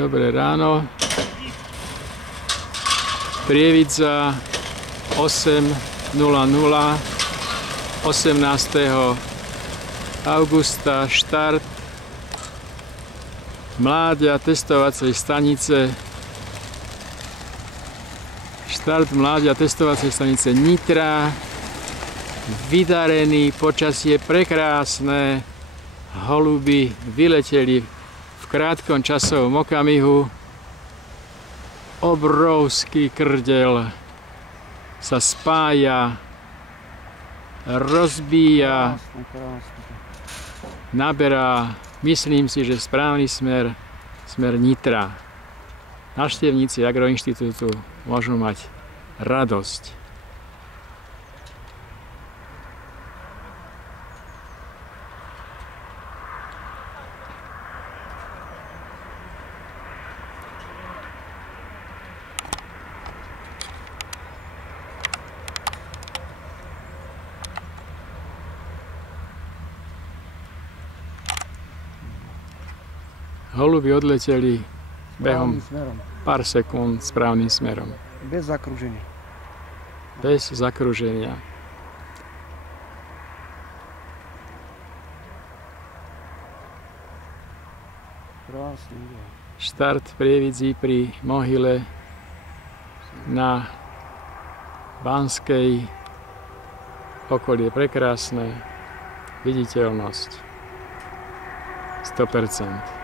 Dobré ráno. Prievidza 8:00 18. augusta, štart Mláďa testovacej stanice. Štart Mláďa testovacej stanice Nitra. Vydarený, počasie prekrásne. Holuby vyleteli v krátkom časovom okamihu. Obrovský krdel sa spája, rozbíja, naberá, myslím si, že správny smer Nitra. Návštevníci Agroinštitútu môžu mať radosť. Holuby odleteli behom pár sekúnd správnym smerom. Bez zakrúženia. Bez zakrúženia. Krásne. Štart v Prievidzi pri Mohyle na Banskej. Okolie prekrásne. Viditeľnosť 100%.